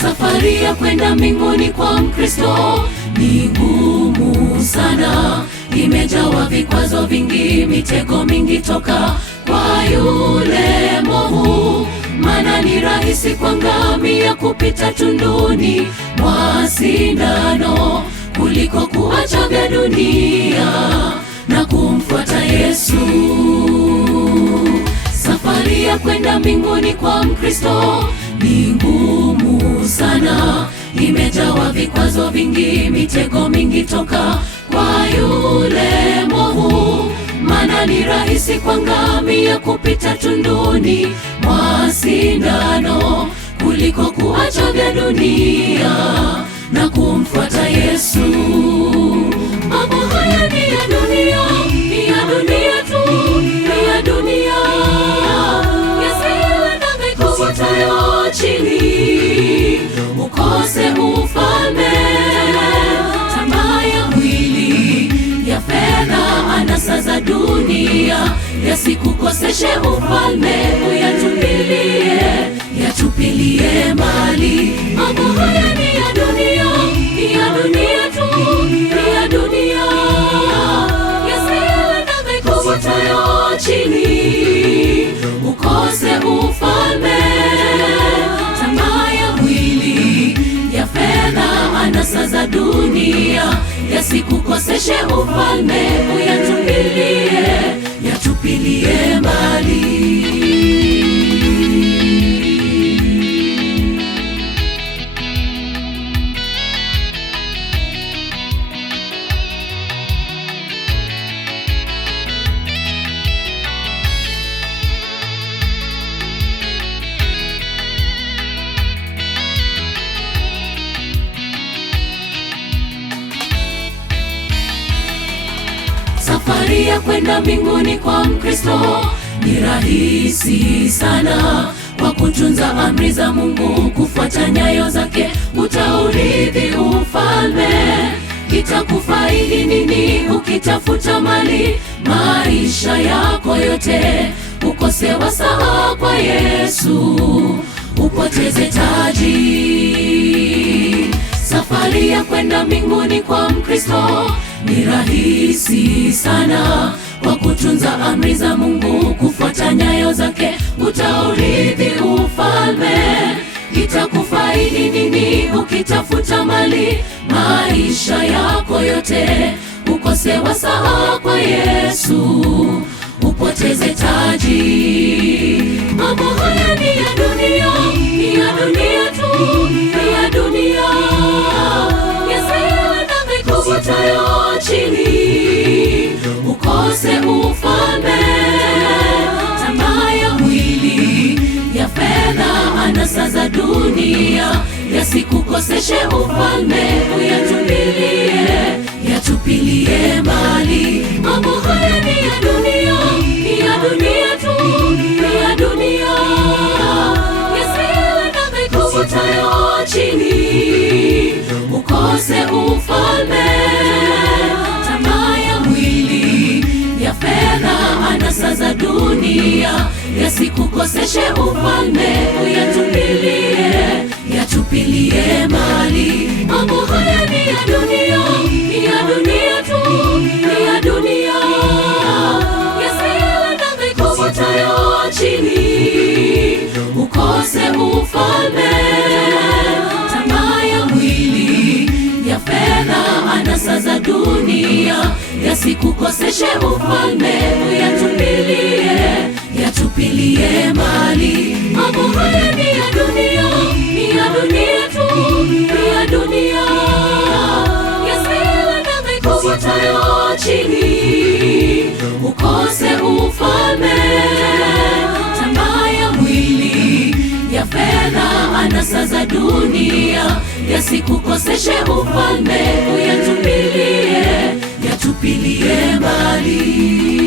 Safari ya kwenda mbinguni kwa Mkristo ni ngumu sana, imejawa vikwazo vingi, mitego mingi toka kwa yule mwovu. Maana ni rahisi kwa ngamia kupita tunduni mwa sindano, kuliko kuacha vya dunia na kumfuata Yesu. Safari ya kwenda mbinguni kwa Mkristo ni ngumu sana, imejawa vikwazo vingi, mitego mingi toka kwa yule mwovu. Maana ni rahisi kwa ngamia kupita tunduni mwa sindano, kuliko kuacha vya dunia na kumfuata Yesu. Mambo haya ni ya dunia, ni ya dunia tu, ni ya dunia, yasiwe na vikuvutayo chini, ukose ufalme. Tamaa ya mwili, ya fedha, anasa za dunia, yasikukoseshe ufalme. Uyatupilie, yatupilie mbali. Mambo haya ni ya dunia, ni ya dunia tu, ni ya dunia, yasiwe na vikuvutayo chini, ukose ufalme. Tamaa ya mwili, ya fedha, anasa za dunia, yasikukoseshe ufalme. Uyatupilie, yatupilie mbali. Safari ya kwenda mbinguni kwa Mkristo ni rahisi sana, kwa kutunza amri za Mungu, kufuata nyayo zake, utaurithi ufalme. Itakufaidi nini ukitafuta mali maisha yako yote, ukose wasaa kwa Yesu, upoteze taji. Safari ya kwenda mbinguni kwa Mkristo ni rahisi sana, kwa kutunza amri za Mungu, kufuata nyayo zake, utaurithi ufalme. Itakufaidi nini ukitafuta mali maisha yako yote, ukose wasaa kwa Yesu, upoteze taji. Mambo haya ni ya dunia, ni ya dunia tu, ni ya dunia, yasiwe na vikuvutayo chini, ukose ufalme. Tamaa ya mwili, ya fedha, anasa za dunia, yasikukoseshe ufalme. Uyatupilie, yatupilie mbali. Mambo haya ni ya dunia, ni ya dunia tu, ni ya dunia, yasiwe na vikuvutayo chini, ukose ufalme. Tamaa ya mwili, ya fedha, anasa za dunia, yasikukoseshe ufalme. Uyatupilie, yatupilie mbali. Mambo haya ni ya dunia, ni ya dunia tu, ni ya dunia, yasiwe na vikuvutayo chini, ukose ufalme. Tamaa ya mwili, ya fedha, anasa za dunia, yasikukoseshe ufalme. Uyatupilie, yatupilie mbali. Mambo haya ni ya dunia, ni ya dunia tu, ni ya dunia, yasiwe na vikuvutayo chini, ukose ufalme. Tamaa ya mwili, ya fedha, anasa za dunia, yasikukoseshe ufalme. Uyatupilie, yatupilie mbali.